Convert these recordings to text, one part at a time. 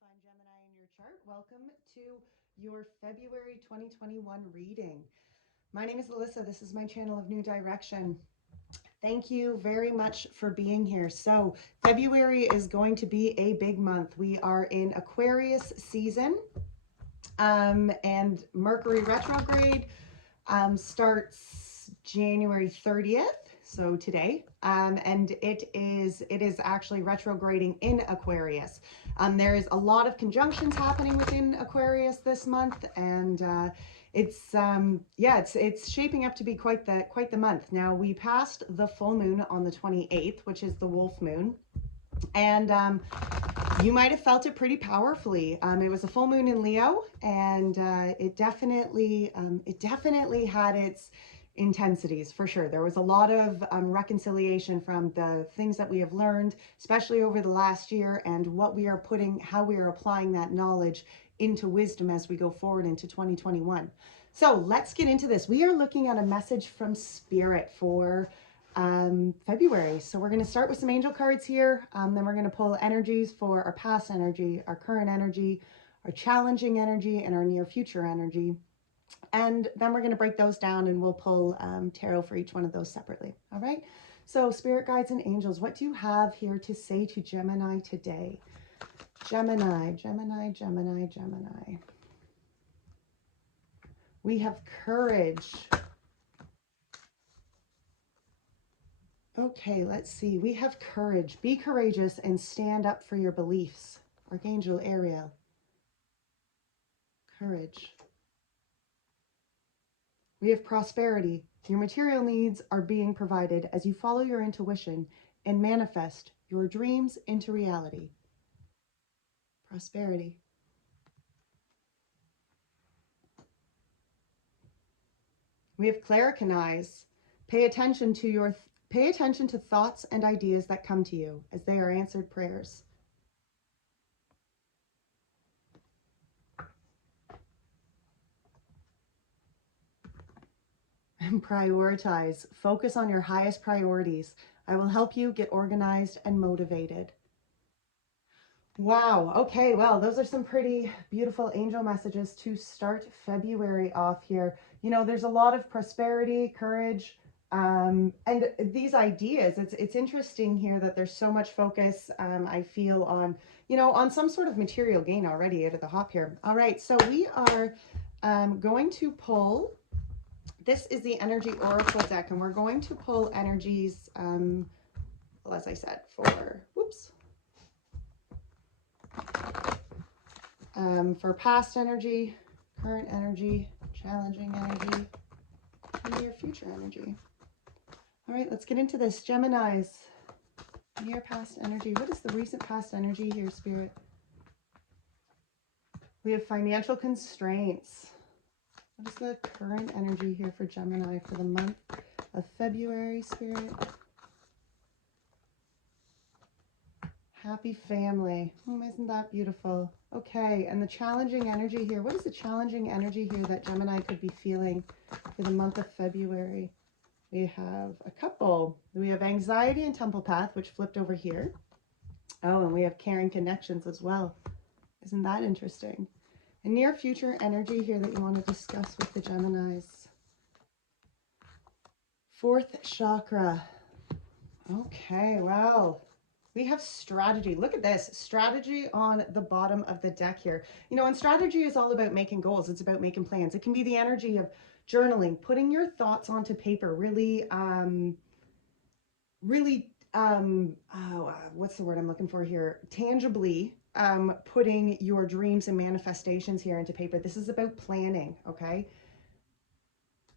find Gemini in your chart. Welcome to your February 2021 reading. My name is Alyssa. This is my channel of New Direction. Thank you very much for being here. So, February is going to be a big month. We are in Aquarius season, and Mercury retrograde starts January 30th. So today, and it is actually retrograding in Aquarius. There is a lot of conjunctions happening within Aquarius this month, and it's shaping up to be quite the month. Now we passed the full moon on the 28th, which is the wolf moon, and you might have felt it pretty powerfully. It was a full moon in Leo, and it definitely had its intensities for sure. There was a lot of reconciliation from the things that we have learned, especially over the last year, and how we are applying that knowledge into wisdom as we go forward into 2021. So let's get into this. We are looking at a message from Spirit for February. So we're going to start with some angel cards here. Then we're going to pull energies for our past energy, our current energy, our challenging energy, and our near future energy. And then we're going to break those down and we'll pull tarot for each one of those separately. All right. So spirit guides and angels, what do you have here to say to Gemini today? Gemini, Gemini, Gemini, Gemini. We have courage. Okay, let's see. We have courage. Be courageous and stand up for your beliefs. Archangel Ariel. Courage. We have prosperity. Your material needs are being provided as you follow your intuition and manifest your dreams into reality. Prosperity. We have claircognise. Pay attention to thoughts and ideas that come to you as they are answered prayers. And prioritize. Focus on your highest priorities. I will help you get organized and motivated. Wow. Okay. Well, those are some pretty beautiful angel messages to start February off here. You know, there's a lot of prosperity, courage, and these ideas. It's interesting here that there's so much focus, I feel, on, on some sort of material gain already out of the hop here. All right. So we are going to pull. This is the Energy Oracle deck, and we're going to pull energies, well, as I said, for past energy, current energy, challenging energy, and near future energy. All right, let's get into this. Geminis, near past energy. What is the recent past energy here, Spirit? We have financial constraints. What is the current energy here for Gemini for the month of February, Spirit? Happy family. Isn't that beautiful? Okay, and the challenging energy here. What is the challenging energy here that Gemini could be feeling for the month of February? We have a couple. We have anxiety and temple path, which flipped over here. Oh, and we have caring connections as well. Isn't that interesting? And near future energy here that you want to discuss with the Geminis. Fourth chakra. Okay, well, we have strategy. Look at this. Strategy on the bottom of the deck here. And strategy is all about making goals. It's about making plans. It can be the energy of journaling, putting your thoughts onto paper, what's the word I'm looking for here? Tangibly putting your dreams and manifestations here into paper. This is about planning, okay?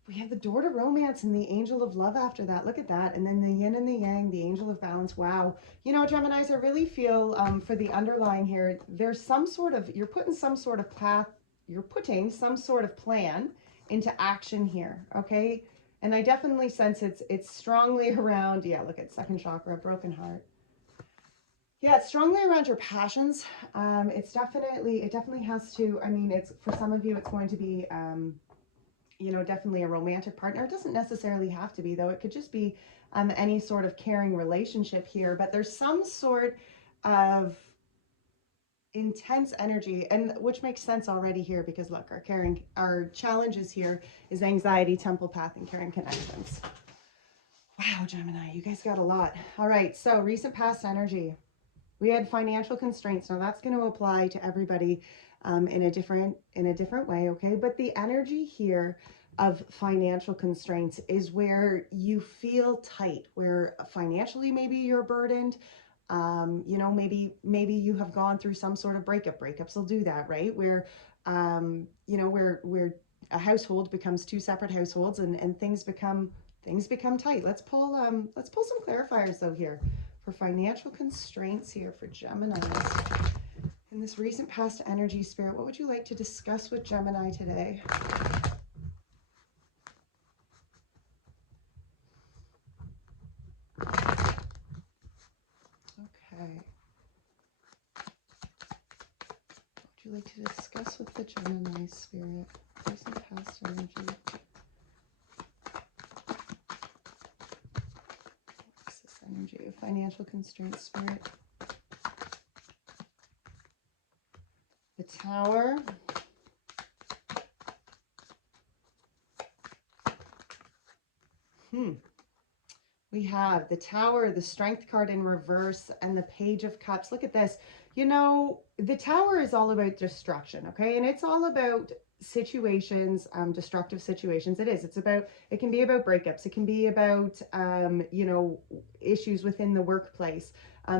We have the door to romance and the angel of love after that. Look at that. And then the yin and the yang, the angel of balance. Wow. Geminis, I really feel for the underlying here, there's some sort of, you're putting some sort of path, you're putting some sort of plan into action here, okay? And I definitely sense it's strongly around, yeah, look at second chakra, broken heart. Yeah, it's strongly around your passions. It definitely has to, it's, for some of you, it's going to be, definitely a romantic partner. It doesn't necessarily have to be, though. It could just be any sort of caring relationship here. But there's some sort of intense energy, and which makes sense already here because look, our challenges here is anxiety, temple path, and caring connections. Wow, Gemini, you guys got a lot. All right, so recent past energy. We had financial constraints. Now that's going to apply to everybody in a different way, okay? But the energy here of financial constraints is where you feel tight, where financially maybe you're burdened. You know, maybe you have gone through some sort of breakup. Breakups will do that, right? Where you know, where a household becomes two separate households, and things become tight. Let's pull some clarifiers though here for financial constraints here for Geminis. In this recent past energy, Spirit, what would you like to discuss with Gemini today? Okay. What would you like to discuss with the Gemini, Spirit? Recent past energy. Access energy, financial constraints, Spirit. The Tower. We have the Tower, the Strength card in reverse, and the Page of Cups. Look at this. You know, the Tower is all about destruction, okay? And it's all about situations, destructive situations. It can be about breakups. It can be about, you know, issues within the workplace.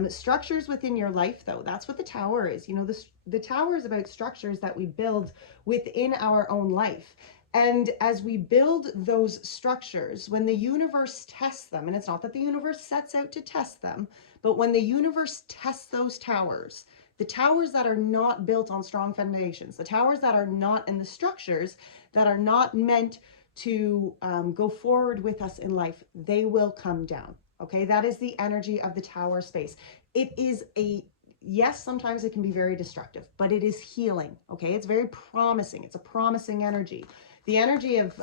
Structures within your life, though, that's what the Tower is. You know, the Tower is about structures that we build within our own life. And as we build those structures, when the universe tests them, and it's not that the universe sets out to test them, but when the universe tests those towers, the towers that are not built on strong foundations, the towers that are not in the structures that are not meant to go forward with us in life, they will come down. Okay, that is the energy of the Tower space. It is yes, sometimes it can be very destructive, but it is healing. Okay, it's very promising. It's a promising energy. The energy of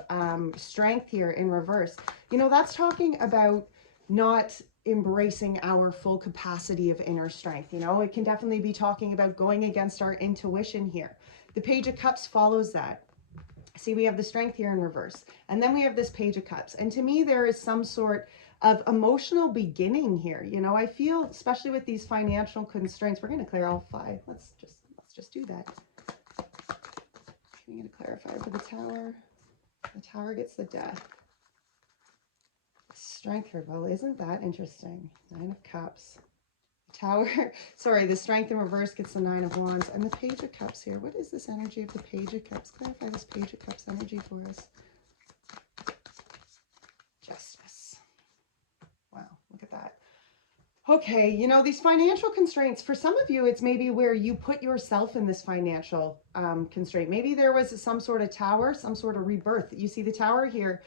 strength here in reverse, you know, that's talking about not embracing our full capacity of inner strength. You know, it can definitely be talking about going against our intuition here. The Page of Cups follows that. See, we have the Strength here in reverse, and then we have this Page of Cups. And to me, there is some sort of emotional beginning here. You know, I feel, especially with these financial constraints, we're going to clear all five. Let's just do that. Can we get a clarifier for the Tower? The Tower gets the Death. Strength here. Well, isn't that interesting? 9 of Cups. The Tower, sorry, the Strength in reverse gets the 9 of Wands. And the Page of Cups here. What is this energy of the Page of Cups? Clarify this Page of Cups energy for us. Justice. Wow, look at that. Okay, you know, these financial constraints, for some of you, it's maybe where you put yourself in this financial constraint. Maybe there was some sort of tower, some sort of rebirth. You see the Tower here,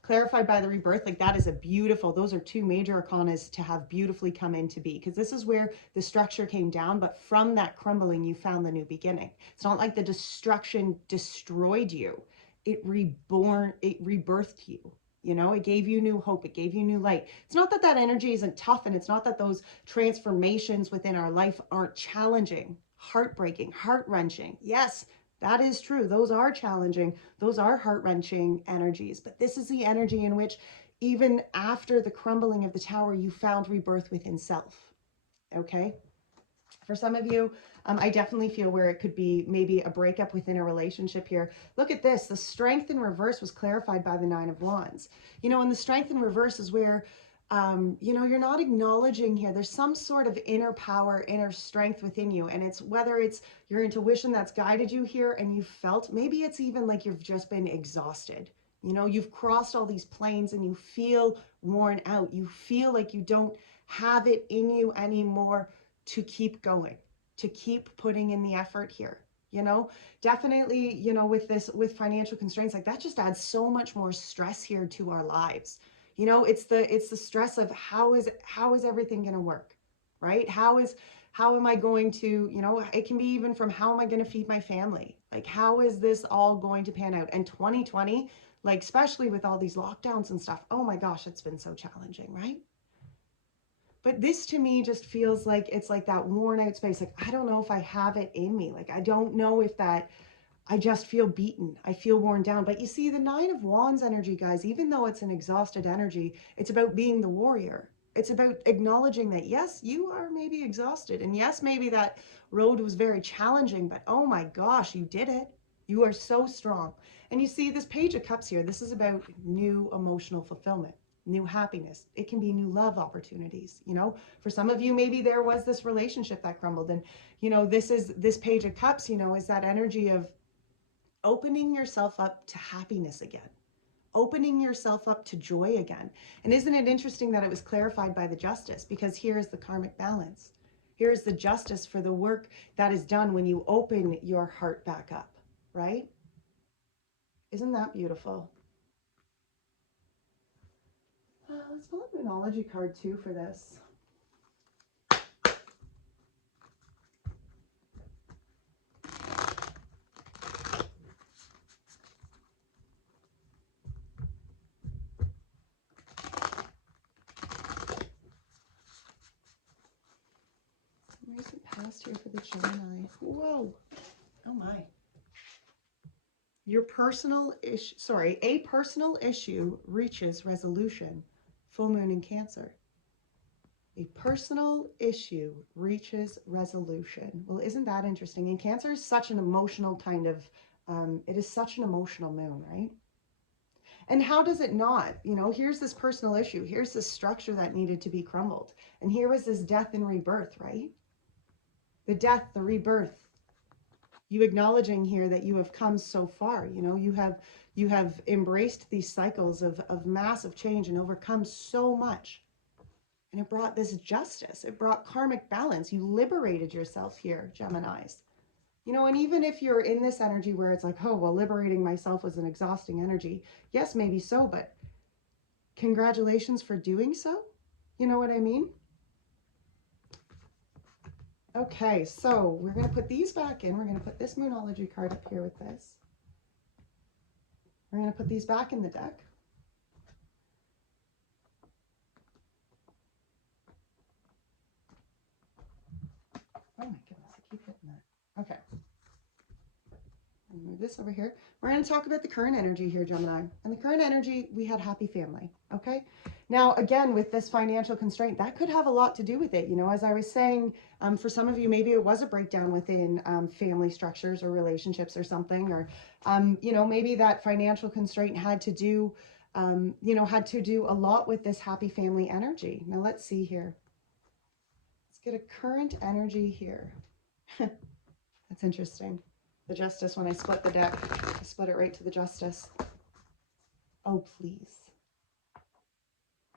clarified by the rebirth, like that is a beautiful, those are two major arcanas to have beautifully come into be, because this is where the structure came down, but from that crumbling, you found the new beginning. It's not like the destruction destroyed you. It rebirthed you. You know, it gave you new hope. It gave you new light. It's not that that energy isn't tough, and it's not that those transformations within our life aren't challenging, heartbreaking, heart-wrenching. Yes, that is true. Those are challenging. Those are heart-wrenching energies. But this is the energy in which, even after the crumbling of the Tower, you found rebirth within self. Okay? For some of you, I definitely feel where it could be maybe a breakup within a relationship here. Look at this. The Strength in reverse was clarified by the 9 of Wands. You know, and the Strength in reverse is where, you know, you're not acknowledging here. There's some sort of inner power, inner strength within you. And it's whether it's your intuition that's guided you here and you felt, maybe it's even like you've just been exhausted. You know, you've crossed all these planes and you feel worn out. You feel like you don't have it in you anymore to keep going, to keep putting in the effort here. You know, definitely, you know, with financial constraints, like that just adds so much more stress here to our lives. You know, it's the stress of how is everything going to work, right? How am I going to, you know, it can be even from how am I going to feed my family? Like, how is this all going to pan out? And 2020, like, especially with all these lockdowns and stuff, oh my gosh, it's been so challenging, right? But this to me just feels like it's like that worn out space. Like, I don't know if I have it in me. Like, I don't know if that, I just feel beaten. I feel worn down. But you see, the Nine of Wands energy, guys, even though it's an exhausted energy, it's about being the warrior. It's about acknowledging that, yes, you are maybe exhausted. And yes, maybe that road was very challenging, but oh my gosh, you did it. You are so strong. And you see this Page of Cups here. This is about new emotional fulfillment, new happiness. It can be new love opportunities. You know, for some of you, maybe there was this relationship that crumbled. And, you know, this Page of Cups, you know, is that energy of opening yourself up to happiness again, opening yourself up to joy again. And isn't it interesting that it was clarified by the Justice? Because here is the karmic balance. Here is the justice for the work that is done when you open your heart back up, right? Isn't that beautiful? Let's pull up an Moonology card too for this. Recent past here for the Gemini. Whoa. Oh my. Your personal issue, sorry, a personal issue reaches resolution. Full moon in Cancer. A personal issue reaches resolution. Well, isn't that interesting? And Cancer is such an emotional kind of, it is such an emotional moon, right? And how does it not? You know, here's this personal issue. Here's this structure that needed to be crumbled. And here was this death and rebirth, right? The death, the rebirth. You acknowledging here that you have come so far. You know, you have embraced these cycles of massive change and overcome so much. And it brought this justice. It brought karmic balance. You liberated yourself here, Geminis. You know, and even if you're in this energy where it's like, oh, well, liberating myself was an exhausting energy. Yes, maybe so, but congratulations for doing so. You know what I mean? Okay, so we're going to put these back in. We're going to put this Moonology card up here with this. We're going to put these back in the deck. Oh my goodness, I keep hitting that. Okay. Move this over here. We're going to talk about the current energy here, Gemini. And the current energy, we had happy family, okay? Now, again, with this financial constraint, that could have a lot to do with it. You know, as I was saying, for some of you, maybe it was a breakdown within family structures or relationships or something, or, you know, maybe that financial constraint had to do, you know, had to do a lot with this happy family energy. Now, let's see here. Let's get a current energy here. That's interesting. The Justice, when I split the deck, I split it right to the Justice. Oh, please.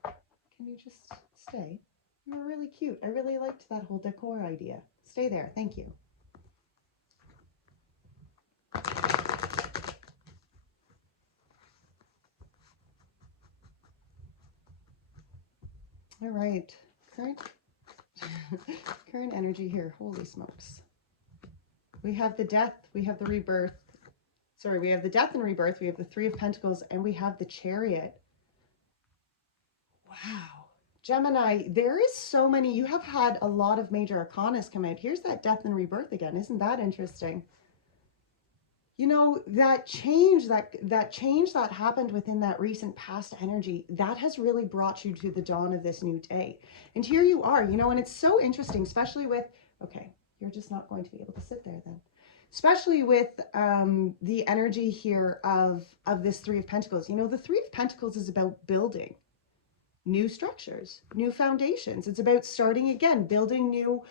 Can you just stay? You were really cute. I really liked that whole decor idea. Stay there. Thank you. All right. Current energy here. Holy smokes. We have the death. We have the rebirth. Sorry, we have the death and rebirth. We have the Three of Pentacles, and we have the Chariot. Wow. Gemini, there is so many. You have had a lot of major arcanas come out. Here's that death and rebirth again. Isn't that interesting? You know, that change that happened within that recent past energy, that has really brought you to the dawn of this new day. And here you are, you know, and it's so interesting, especially with, okay, you're just not going to be able to sit there then. Especially with the energy here of this Three of Pentacles. You know, the Three of Pentacles is about building new structures, new foundations. It's about starting again, building new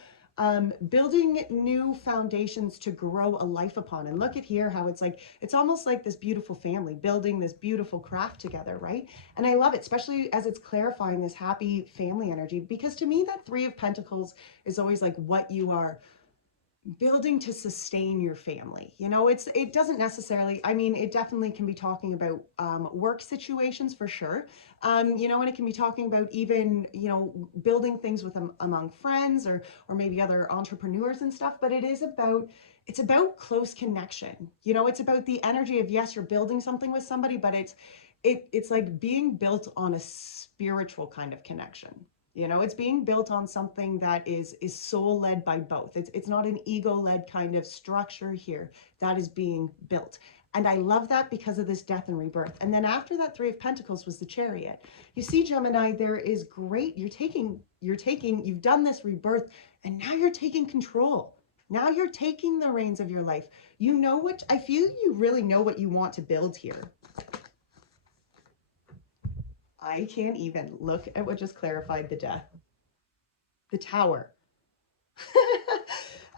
foundations to grow a life upon. And look at here how it's like, it's almost like this beautiful family building this beautiful craft together, right? And I love it, especially as it's clarifying this happy family energy, because to me that Three of Pentacles is always like what you are building to sustain your family. You know, it doesn't necessarily, I mean, it definitely can be talking about work situations for sure. You know, and it can be talking about even, you know, building things with among friends or maybe other entrepreneurs and stuff, but it's about close connection. You know, it's about the energy of, yes, you're building something with somebody, but it's like being built on a spiritual kind of connection. You know, it's being built on something that is soul led by both. It's not an ego led kind of structure here that is being built. And I love that because of this death and rebirth. And then after that Three of Pentacles was the Chariot. You see, Gemini, there is great, you've done this rebirth, and now you're taking control. Now you're taking the reins of your life. You know what, I feel you really know what you want to build here. I can't even look at what just clarified the death. The Tower.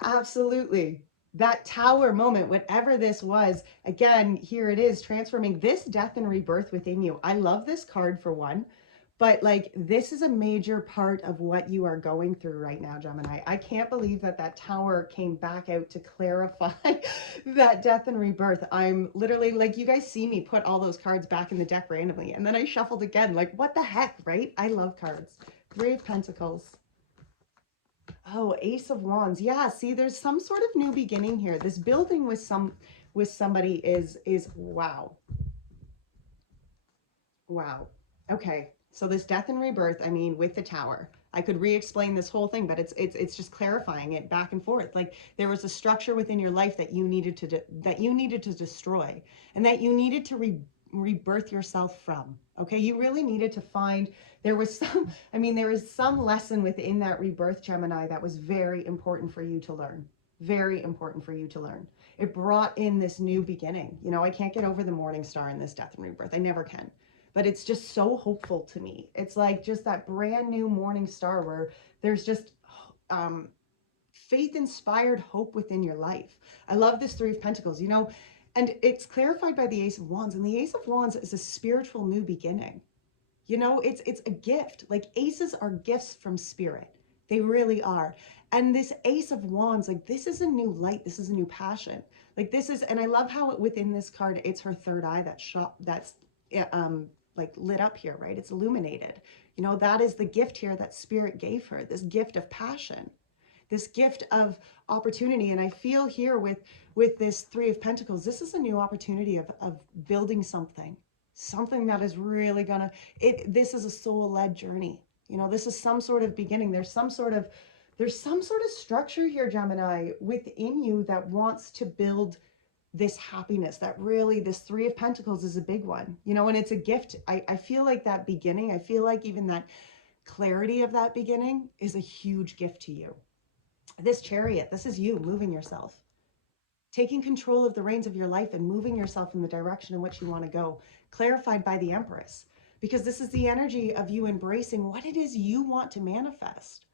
Absolutely. That Tower moment, whatever this was, again, here it is, transforming this death and rebirth within you. I love this card for one, but like, this is a major part of what you are going through right now, Gemini. I can't believe that that Tower came back out to clarify that death and rebirth. I'm literally like, you guys see me put all those cards back in the deck randomly, and then I shuffled again. Like, what the heck, right? I love cards. Three of Pentacles. Oh, Ace of Wands. Yeah, see, there's some sort of new beginning here. This building with somebody is wow. Wow. Okay. So this death and rebirth, I mean, with the Tower. I could re-explain this whole thing, but it's just clarifying it back and forth. Like, there was a structure within your life that you needed to destroy, and that you needed to rebirth yourself from. Okay, you really needed to find, there was some, I mean, there is some lesson within that rebirth, Gemini, that was very important for you to learn. Very important for you to learn. It brought in this new beginning. You know, I can't get over the morning star in this death and rebirth. I never can. But it's just so hopeful to me. It's like just that brand new morning star where there's just faith-inspired hope within your life. I love this Three of Pentacles, you know, and it's clarified by the Ace of Wands. And the Ace of Wands is a spiritual new beginning. You know, it's a gift. Like, aces are gifts from spirit. They really are. And this Ace of Wands, like, this is a new light. This is a new passion. Like, this is, and I love how within this card, it's her third eye that's like lit up here, right? It's illuminated. You know, that is the gift here that spirit gave her, this gift of passion, this gift of opportunity. And I feel here with this Three of Pentacles, this is a new opportunity of building something that is really gonna, this is a soul-led journey. You know, this is some sort of beginning. There's some sort of structure here, Gemini, within you that wants to build this happiness, that really, this Three of Pentacles is a big one, you know, and it's a gift. I feel like that beginning, I feel like even that clarity of that beginning is a huge gift to you. This Chariot, this is you moving yourself, taking control of the reins of your life and moving yourself in the direction in which you want to go, clarified by the Empress, because this is the energy of you embracing what it is you want to manifest,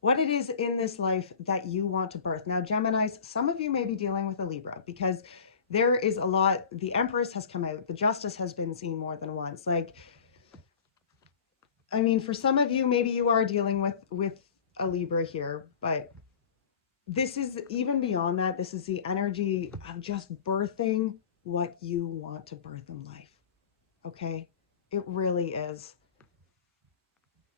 what it is in this life that you want to birth. Now, Geminis, some of you may be dealing with a Libra, because there is a lot, the Empress has come out, the Justice has been seen more than once. Like, I mean, for some of you, maybe you are dealing with a Libra here, but this is even beyond that. This is the energy of just birthing what you want to birth in life. Okay? It really is.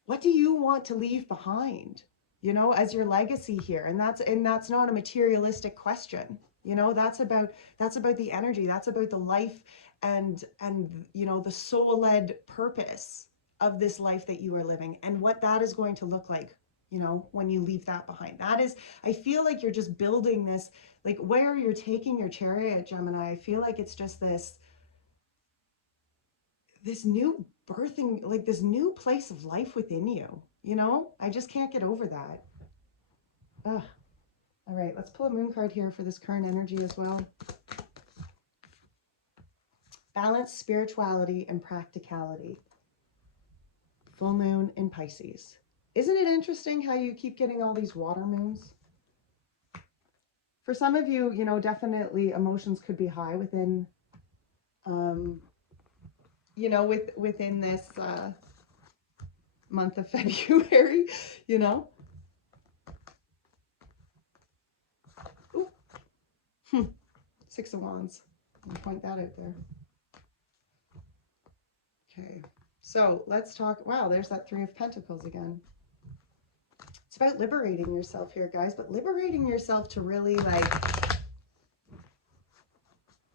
What do you want to leave behind, you know, as your legacy here? And that's not a materialistic question. You know, that's about the energy, that's about the life and you know, the soul-led purpose of this life that you are living, and what that is going to look like, you know, when you leave that behind. That is, I feel like you're just building this, like where you're taking your Chariot, Gemini, I feel like it's just this new birthing, like this new place of life within you, you know? I just can't get over that. Ugh. All right, let's pull a moon card here for this current energy as well. Balance, spirituality, and practicality. Full moon in Pisces. Isn't it interesting how you keep getting all these water moons? For some of you, you know, definitely emotions could be high within, you know, within this month of February, you know. Ooh. Six of Wands. I'll point that out there. Okay, so let's talk. Wow, there's that Three of Pentacles again. It's about liberating yourself here, guys, but liberating yourself to really, like,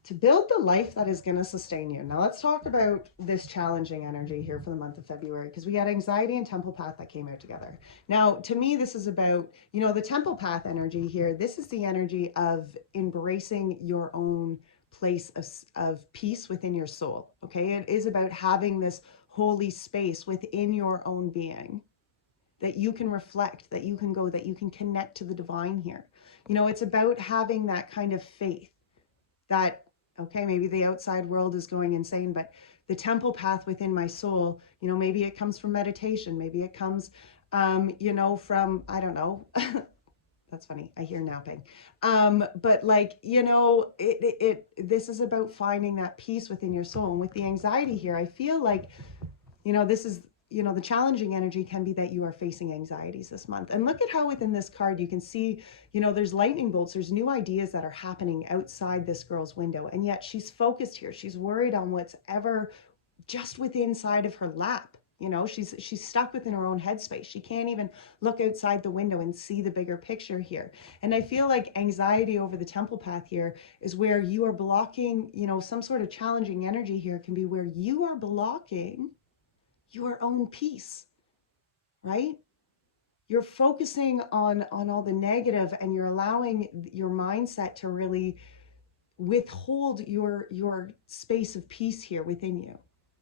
to build the life that is going to sustain you. Now let's talk about this challenging energy here for the month of February, because we had anxiety and temple path that came out together. Now, to me, this is about, you know, the temple path energy here. This is the energy of embracing your own place of peace within your soul. Okay. It is about having this holy space within your own being that you can reflect, that you can go, that you can connect to the divine here. You know, it's about having that kind of faith that, okay, maybe the outside world is going insane, but the temple path within my soul, you know, maybe it comes from meditation, maybe it comes, you know, from, I don't know, that's funny, I hear napping. But like, you know, this is about finding that peace within your soul. And with the anxiety here, I feel like, you know, this is, you know, the challenging energy can be that you are facing anxieties this month. And look at how within this card you can see, you know, there's lightning bolts, there's new ideas that are happening outside this girl's window. And yet she's focused here. She's worried on what's ever just within inside of her lap. You know, she's stuck within her own headspace. She can't even look outside the window and see the bigger picture here. And I feel like anxiety over the temple path here is where you are blocking, you know, some sort of challenging energy here can be where you are blocking your own peace, right? You're focusing on all the negative, and you're allowing your mindset to really withhold your space of peace here within you.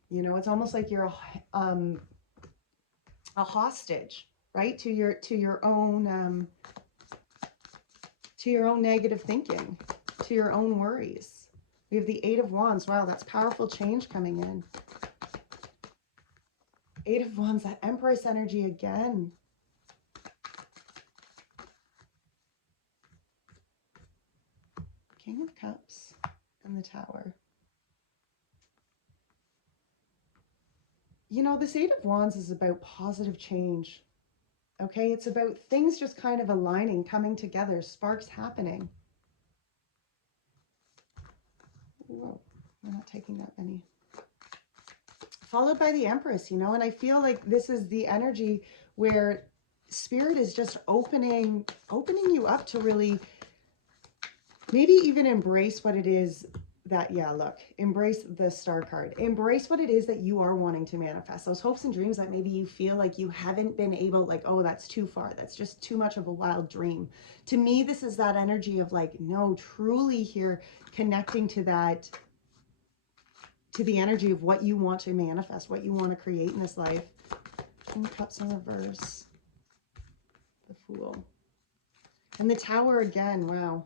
You know, it's almost like you're a hostage, right, to your own negative thinking, to your own worries. We have the Eight of Wands. Wow, that's powerful change coming in. Eight of Wands, that Empress energy again. King of Cups and the Tower. You know, this Eight of Wands is about positive change. Okay, it's about things just kind of aligning, coming together, sparks happening. Whoa, we're not taking that many. Followed by the Empress, you know, and I feel like this is the energy where Spirit is just opening you up to really maybe even embrace what it is that, yeah, look, embrace the Star card. Embrace what it is that you are wanting to manifest. Those hopes and dreams that maybe you feel like you haven't been able, like, oh, that's too far. That's just too much of a wild dream. To me, this is that energy of like, no, truly here connecting to that, to the energy of what you want to manifest, what you want to create in this life. King of Cups in reverse. The Fool. And the Tower again. Wow.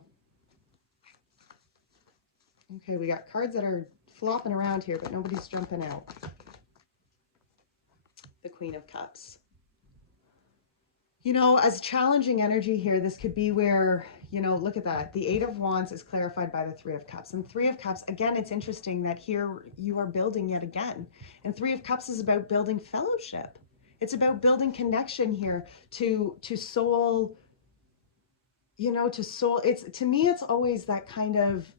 Okay, we got cards that are flopping around here, but nobody's jumping out. The Queen of Cups. You know, as challenging energy here, this could be where, you know, look at that. The Eight of Wands is clarified by the Three of Cups. And Three of Cups, again, it's interesting that here you are building yet again. And Three of Cups is about building fellowship. It's about building connection here to soul, you know, to soul. It's, to me, it's always that kind of,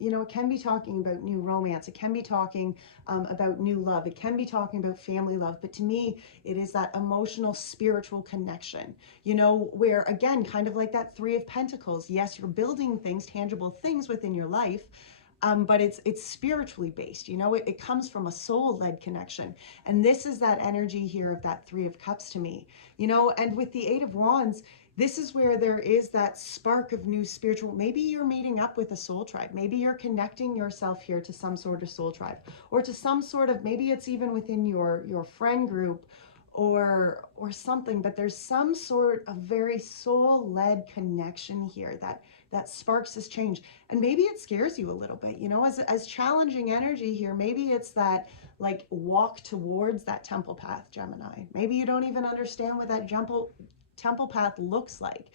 you know, it can be talking about new romance. It can be talking about new love. It can be talking about family love. But to me, it is that emotional, spiritual connection, you know, where, again, kind of like that Three of Pentacles. Yes, you're building things, tangible things within your life, but it's spiritually based, you know, it comes from a soul-led connection. And this is that energy here of that Three of Cups to me, you know. And with the Eight of Wands, this is where there is that spark of new spiritual, maybe you're meeting up with a soul tribe. Maybe you're connecting yourself here to some sort of soul tribe, or to some sort of, maybe it's even within your friend group or something, but there's some sort of very soul-led connection here that sparks this change. And maybe it scares you a little bit, you know, as challenging energy here. Maybe it's that like walk towards that temple path, Gemini. Maybe you don't even understand what that temple path looks like.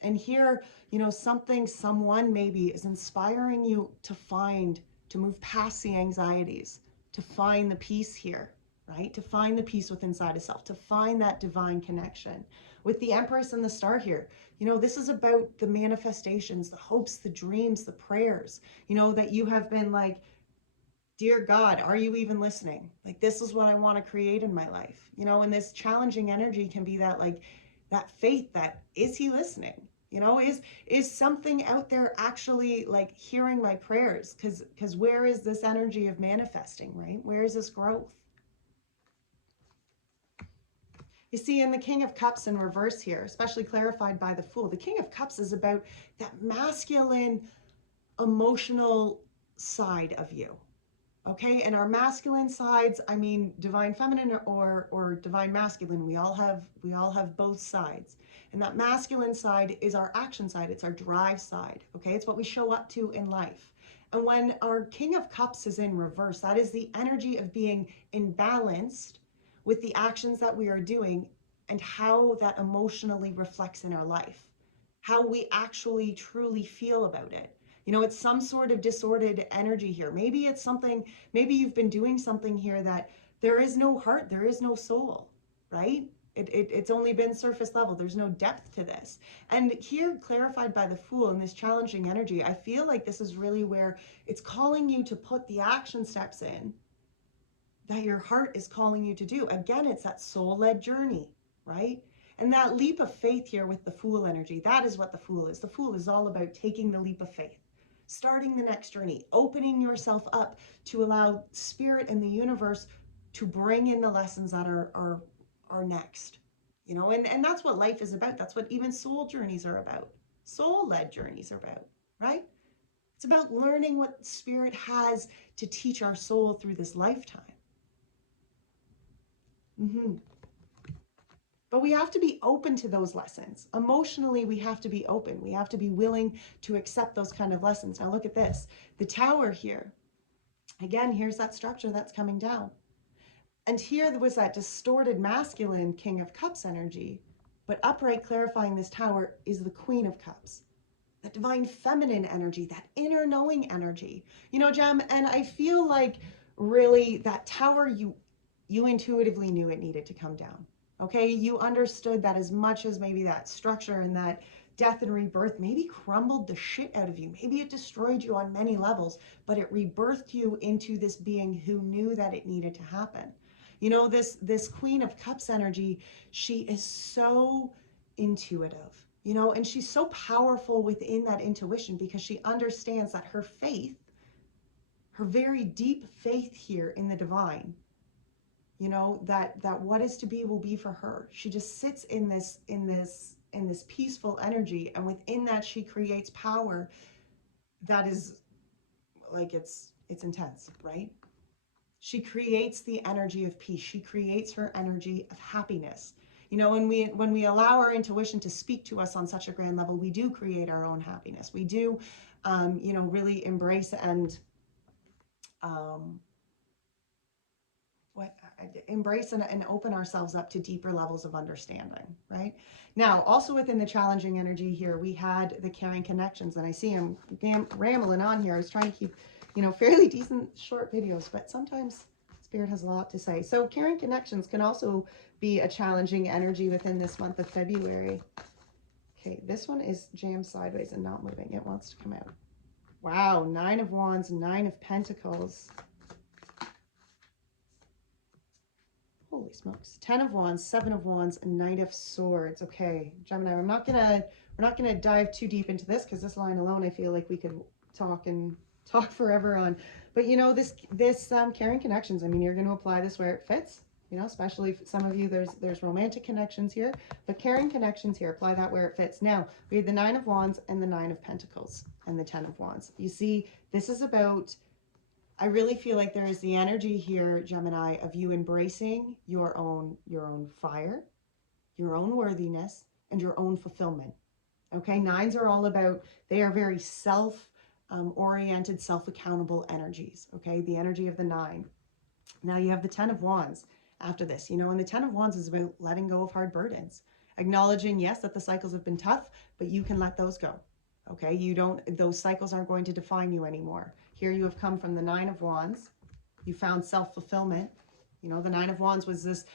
And here, you know, someone maybe is inspiring you to move past the anxieties, to find the peace here, right? To find the peace within inside of self, to find that divine connection. With the Empress and the Star here, you know, this is about the manifestations, the hopes, the dreams, the prayers, you know, that you have been like, dear God, are you even listening? Like, this is what I want to create in my life, you know. And this challenging energy can be that, like, that faith that, is he listening? You know, is something out there actually like hearing my prayers? Because where is this energy of manifesting, right? Where is this growth? You see, in the King of Cups in reverse here, especially clarified by the Fool, the King of Cups is about that masculine, emotional side of you. Okay, and our masculine sides, I mean divine feminine or divine masculine, we all have both sides. And that masculine side is our action side, it's our drive side. Okay, it's what we show up to in life. And when our King of Cups is in reverse, that is the energy of being imbalanced with the actions that we are doing and how that emotionally reflects in our life, how we actually truly feel about it. You know, it's some sort of disordered energy here. Maybe it's something, maybe you've been doing something here that there is no heart, there is no soul, right? It's only been surface level. There's no depth to this. And here, clarified by the Fool in this challenging energy, I feel like this is really where it's calling you to put the action steps in that your heart is calling you to do. Again, it's that soul-led journey, right? And that leap of faith here with the Fool energy, that is what the Fool is. The Fool is all about taking the leap of faith, starting the next journey, opening yourself up to allow spirit and the universe to bring in the lessons that are next. You know, and that's what life is about. That's what even soul journeys are about. Soul-led journeys are about, right? It's about learning what spirit has to teach our soul through this lifetime. Mm-hmm. But we have to be open to those lessons. Emotionally, we have to be open. We have to be willing to accept those kind of lessons. Now look at this. The Tower here. Again, here's that structure that's coming down. And here was that distorted masculine King of Cups energy. But upright clarifying this Tower is the Queen of Cups. That divine feminine energy, that inner knowing energy. You know, Gem, and I feel like really that Tower, you intuitively knew it needed to come down. Okay, you understood that as much as maybe that structure and that death and rebirth maybe crumbled the shit out of you. Maybe it destroyed you on many levels, but it rebirthed you into this being who knew that it needed to happen. You know, this Queen of Cups energy, she is so intuitive, you know, and she's so powerful within that intuition because she understands that her faith, her very deep faith here in the divine, you know, that what is to be will be for her. She just sits in this peaceful energy, and within that she creates power that is like it's intense, right? She creates the energy of peace. She creates her energy of happiness. You know, when we allow our intuition to speak to us on such a grand level, we do create our own happiness. We do, you know, really embrace and embrace and open ourselves up to deeper levels of understanding, right? Now, also within the challenging energy here, we had the caring connections, and I see I'm rambling on here. I was trying to keep, you know, fairly decent short videos, but sometimes Spirit has a lot to say. So caring connections can also be a challenging energy within this month of February. Okay, this one is jammed sideways and not moving. It wants to come out. Wow, 9 of Wands, 9 of Pentacles. Holy smokes. 10 of Wands, 7 of Wands, and Knight of Swords. Okay, Gemini, we're not gonna dive too deep into this because this line alone, I feel like we could talk forever on. But you know, this caring connections, I mean, you're going to apply this where it fits. You know, especially for some of you, there's romantic connections here, but caring connections here, apply that where it fits. Now, we have the 9 of Wands and the 9 of Pentacles and the 10 of Wands. You see, this is about, I really feel like there is the energy here, Gemini, of you embracing your own fire, your own worthiness, and your own fulfillment. Okay, 9s are all about, they are very self-oriented, self-accountable energies. Okay, the energy of the 9. Now you have the 10 of Wands after this, you know, and the 10 of Wands is about letting go of hard burdens, acknowledging, yes, that the cycles have been tough, but you can let those go. Okay, those cycles aren't going to define you anymore. Here you have come from the 9 of Wands. You found self-fulfillment. You know, the 9 of Wands was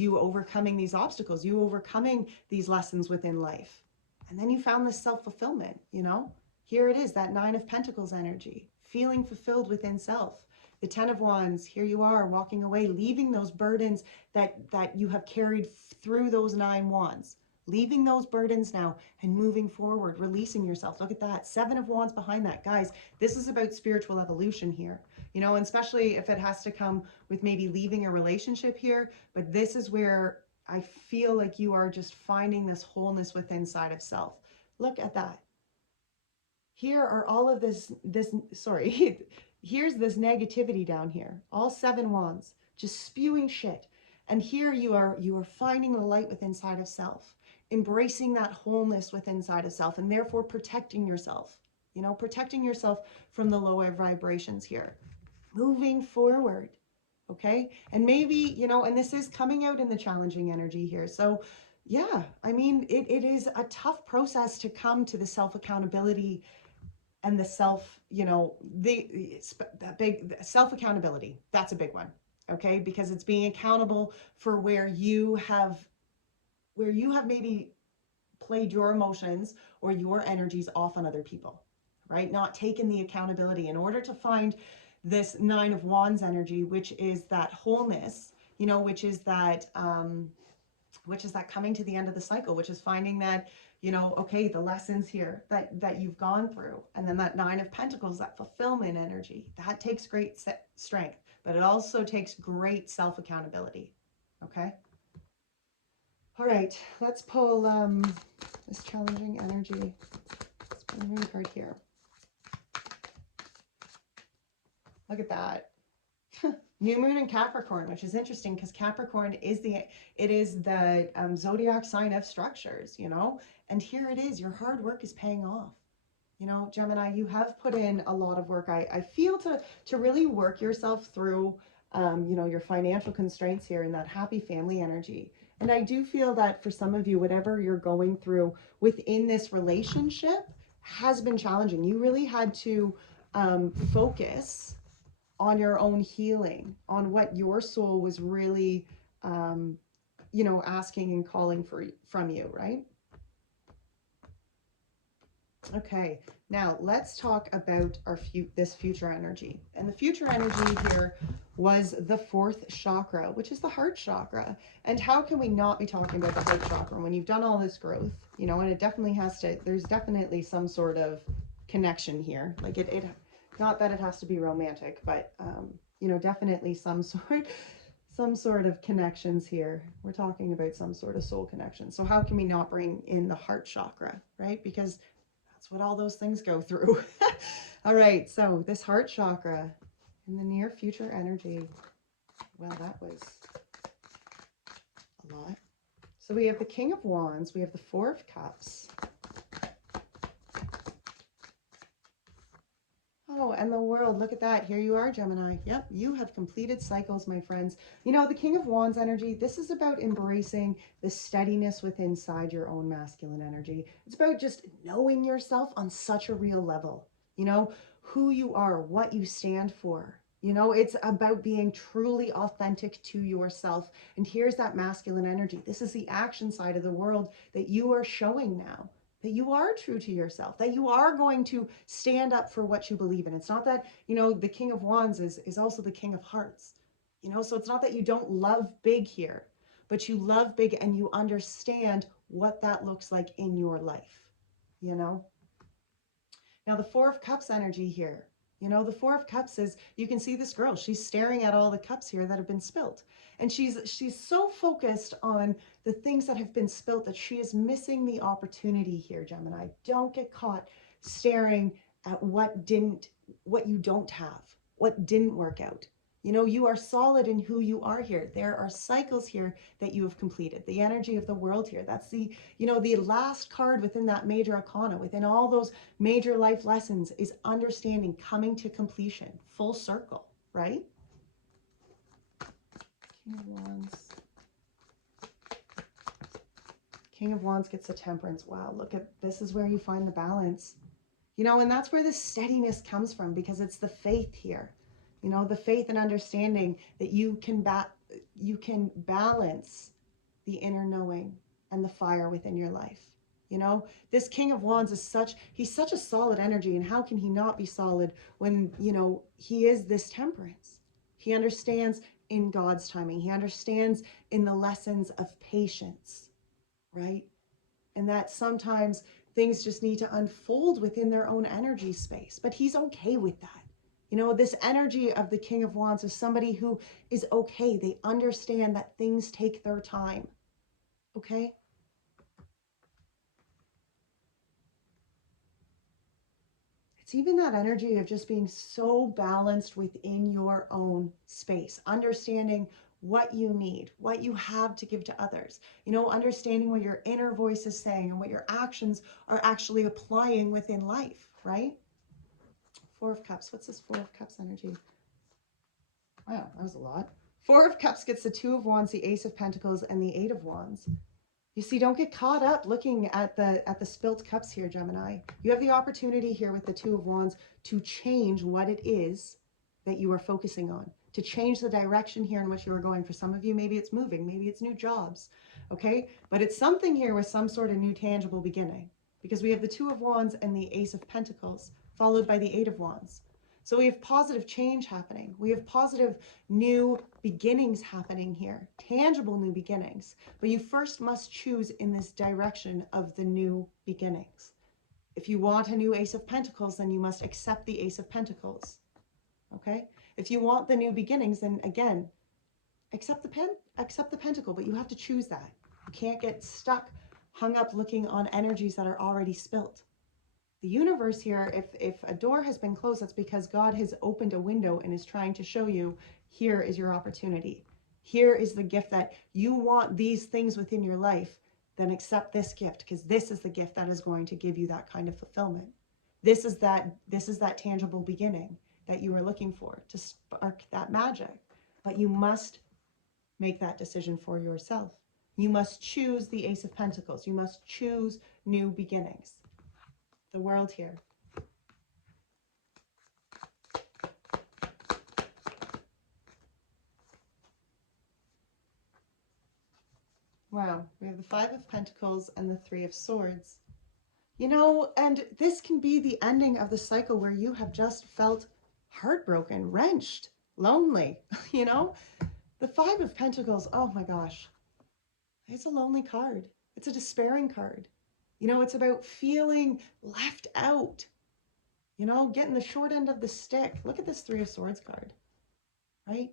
you overcoming these obstacles, you overcoming these lessons within life. And then you found this self-fulfillment, you know. Here it is, that 9 of Pentacles energy, feeling fulfilled within self. The 10 of Wands, here you are walking away, leaving those burdens that you have carried through those 9 wands. leaving those burdens now and moving forward, releasing yourself. Look at that. 7 of Wands behind that. Guys, this is about spiritual evolution here, you know, and especially if it has to come with maybe leaving a relationship here. But this is where I feel like you are just finding this wholeness within side of self. Look at that. Here are all of sorry, here's this negativity down here. All 7 wands just spewing shit. And here you are finding the light within inside of self, embracing that wholeness within inside of self, and therefore protecting yourself, you know, protecting yourself from the lower vibrations here. Moving forward, okay? And maybe, you know, and this is coming out in the challenging energy here. So yeah, I mean, it is a tough process to come to the self-accountability and the self, you know, that big self accountability. That's a big one. Okay, because it's being accountable for where you have maybe played your emotions or your energies off on other people, right? Not taking the accountability in order to find this 9 of Wands energy, which is that wholeness, you know, which is that coming to the end of the cycle, which is finding that, you know, okay, the lessons here that you've gone through. And then that 9 of Pentacles, that fulfillment energy, that takes great strength, but it also takes great self-accountability. Okay. All right, let's pull this challenging energy. Let's pull a moon card here. Look at that. New moon in Capricorn, which is interesting because Capricorn is the zodiac sign of structures, you know, and here it is. Your hard work is paying off. You know, Gemini, you have put in a lot of work. I feel to really work yourself through, you know, your financial constraints here in that happy family energy. And I do feel that for some of you, whatever you're going through within this relationship has been challenging. You really had to focus on your own healing, on what your soul was really, you know, asking and calling from you, right? Okay, now let's talk about this future energy. And the future energy here was the 4th chakra, which is the heart chakra. And how can we not be talking about the heart chakra when you've done all this growth, you know, and it definitely has to, there's definitely some sort of connection here. Like it not that it has to be romantic, but, you know, definitely some sort of connections here. We're talking about some sort of soul connection. So how can we not bring in the heart chakra, right? Because that's what all those things go through. All right, so this heart chakra in the near future energy. Well, that was a lot. So we have the King of Wands, we have the 4 of Cups. Oh, and the World, look at that. Here you are, Gemini. Yep, you have completed cycles, my friends. You know, the King of Wands energy, this is about embracing the steadiness within inside your own masculine energy. It's about just knowing yourself on such a real level. You know, who you are, what you stand for. You know, it's about being truly authentic to yourself. And here's that masculine energy. This is the action side of the world that you are showing now. That you are true to yourself, that you are going to stand up for what you believe in. It's not that, you know, the King of Wands is also the King of Hearts, you know, so it's not that you don't love big here, but you love big and you understand what that looks like in your life, you know. Now the 4 of Cups energy here, you know, the 4 of Cups is, you can see this girl, she's staring at all the cups here that have been spilt. And she's so focused on the things that have been spilt that she is missing the opportunity here, Gemini. Don't get caught staring at what you don't have, what didn't work out. You know, you are solid in who you are here. There are cycles here that you have completed. The energy of the World here. That's the, you know, the last card within that major arcana, within all those major life lessons is understanding, coming to completion, full circle, right? King of Wands. King of Wands gets a Temperance. Wow, look at, this is where you find the balance. You know, and that's where the steadiness comes from, because it's the faith here. You know, the faith and understanding that you can balance the inner knowing and the fire within your life. You know, this King of Wands is he's such a solid energy, and how can he not be solid when, you know, he is this temperance? He understands in God's timing. He understands in the lessons of patience, right? and that sometimes things just need to unfold within their own energy space. But he's okay with that. You know, this energy of the King of Wands is somebody who is okay. They understand that things take their time. Okay? It's even that energy of just being so balanced within your own space, understanding what you need, what you have to give to others, you know, understanding what your inner voice is saying and what your actions are actually applying within life, right? Four of Cups. What's this Four of Cups energy? Wow, that was a lot. Four of Cups gets the Two of Wands, the Ace of Pentacles, and the Eight of Wands. You see, don't get caught up looking at the spilt cups here, Gemini. You have the opportunity here with the Two of Wands to change what it is that you are focusing on, to change the direction here in which you are going. For some of you, maybe it's moving, maybe it's new jobs, okay? But it's something here with some sort of new tangible beginning, because we have the Two of Wands and the Ace of Pentacles, followed by the Eight of Wands. So we have positive change happening. We have positive new beginnings happening here, tangible new beginnings. But you first must choose in this direction of the new beginnings. If you want a new Ace of Pentacles, then you must accept the Ace of Pentacles. Okay? If you want the new beginnings, then again, accept the Pentacle, but you have to choose that. You can't get stuck, hung up looking on energies that are already spilt. The universe here, if a door has been closed, that's because God has opened a window and is trying to show you, here is your opportunity. Here is the gift that you want these things within your life, then accept this gift, because this is the gift that is going to give you that kind of fulfillment. This is that tangible beginning that you are looking for to spark that magic. But you must make that decision for yourself. You must choose the Ace of Pentacles. You must choose new beginnings. The World here. Wow, we have the Five of Pentacles and the Three of Swords. You know, and this can be the ending of the cycle where you have just felt heartbroken, wrenched, lonely, you know? The Five of Pentacles, oh my gosh, it's a lonely card. It's a despairing card. You know, it's about feeling left out, you know, getting the short end of the stick. Look at this Three of Swords card, right?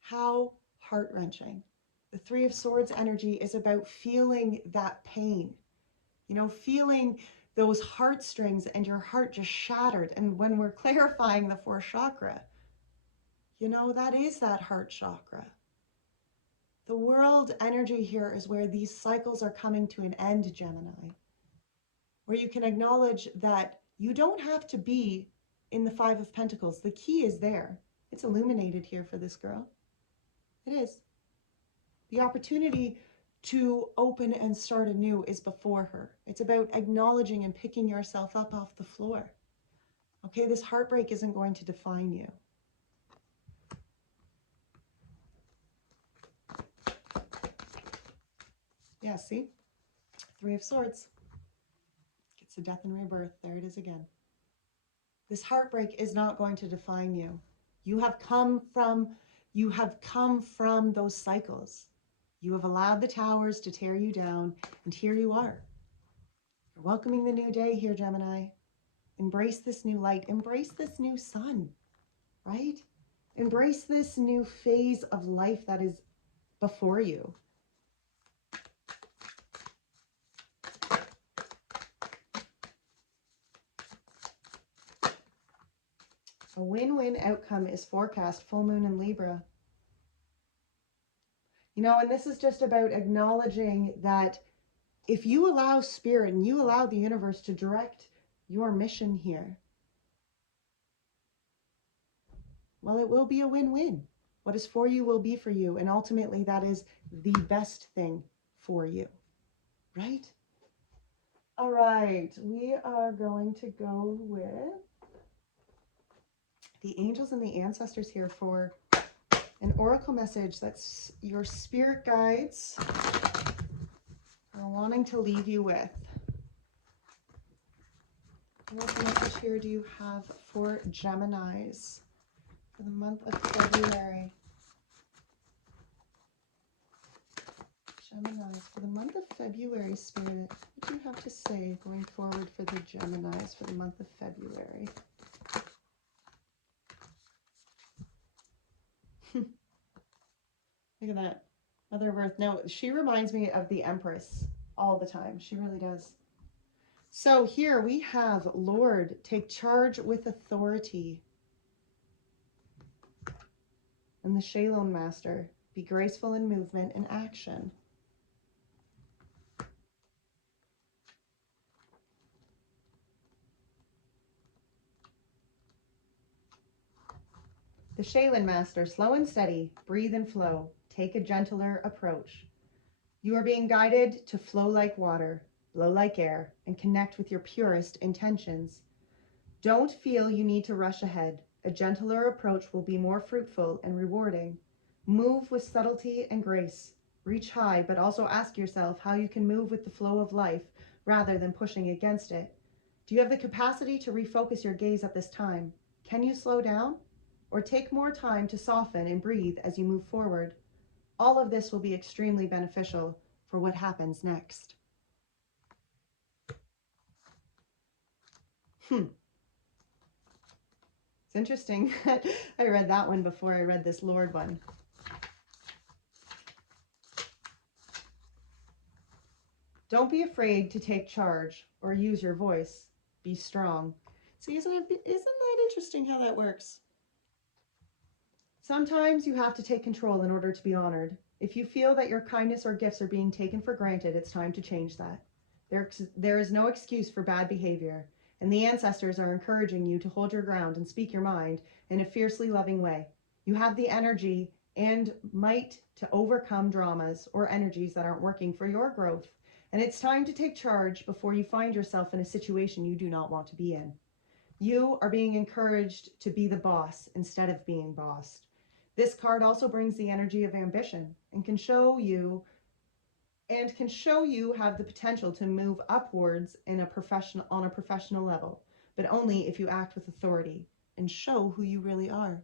How heart-wrenching. The Three of Swords energy is about feeling that pain, you know, feeling those heartstrings and your heart just shattered. And when we're clarifying the fourth chakra, you know, that is that heart chakra. The World energy here is where these cycles are coming to an end, Gemini, where you can acknowledge that you don't have to be in the Five of Pentacles. The key is there. It's illuminated here for this girl. It is. The opportunity to open and start anew is before her. It's about acknowledging and picking yourself up off the floor. Okay, this heartbreak isn't going to define you. Yeah, see? Three of Swords. Gets a death and rebirth. There it is again. This heartbreak is not going to define you. You have come from those cycles. You have allowed the towers to tear you down, and here you are. You're welcoming the new day here, Gemini. Embrace this new light. Embrace this new sun, right? Embrace this new phase of life that is before you. A win-win outcome is forecast, full moon in Libra. You know, and this is just about acknowledging that if you allow spirit and you allow the universe to direct your mission here, well, it will be a win-win. What is for you will be for you. And ultimately, that is the best thing for you, right? All right, we are going to go with the angels and the ancestors here for an oracle message that's your spirit guides are wanting to leave you with. What message here do you have for Geminis for the month of February? Geminis for the month of February, Spirit. What do you have to say going forward for the Geminis for the month of February? Look at that. Mother of Earth. No, she reminds me of the Empress all the time. She really does. So here we have Lord, take charge with authority. And the Shalom Master, be graceful in movement and action. The Shalom Master, slow and steady, breathe and flow, take a gentler approach. You are being guided to flow like water, blow like air, and connect with your purest intentions. Don't feel you need to rush ahead. A gentler approach will be more fruitful and rewarding. Move with subtlety and grace. Reach high, but also ask yourself how you can move with the flow of life rather than pushing against it. Do you have the capacity to refocus your gaze at this time? Can you slow down? Or take more time to soften and breathe as you move forward? All of this will be extremely beneficial for what happens next. It's interesting that I read that one before I read this Lord one. Don't be afraid to take charge or use your voice. Be strong. See, isn't that interesting how that works? Sometimes you have to take control in order to be honored. If you feel that your kindness or gifts are being taken for granted, it's time to change that. There is no excuse for bad behavior, and the ancestors are encouraging you to hold your ground and speak your mind in a fiercely loving way. You have the energy and might to overcome dramas or energies that aren't working for your growth, and it's time to take charge before you find yourself in a situation you do not want to be in. You are being encouraged to be the boss instead of being bossed. This card also brings the energy of ambition and can show you have the potential to move upwards on a professional level, but only if you act with authority and show who you really are.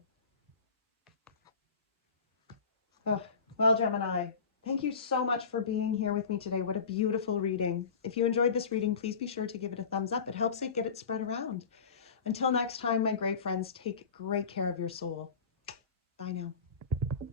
Oh, well, Gemini, thank you so much for being here with me today. What a beautiful reading. If you enjoyed this reading, please be sure to give it a thumbs up. It helps it get it spread around. Until next time, my great friends, take great care of your soul. Bye now.